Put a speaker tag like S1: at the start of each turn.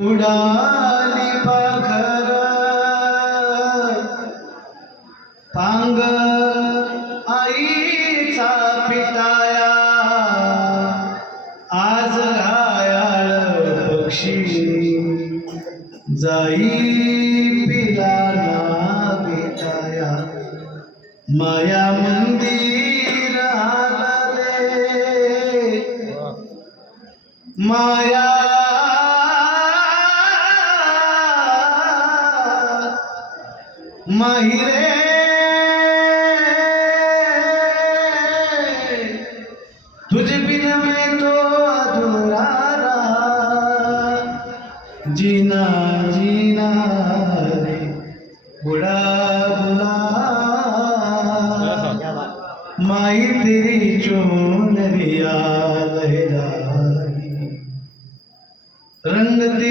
S1: उडाली पाखर. पांग आईचा पिटाया. आज घायाळ पक्षी. जाई पिला ना भेटाया. माया मंदिर आले माया माहिरे। तुझे बिन में तो अधूरा रहा। जीना जीना रे बुढ़ा बुला। माई तेरी चोनरिया लहरा रंग तेरी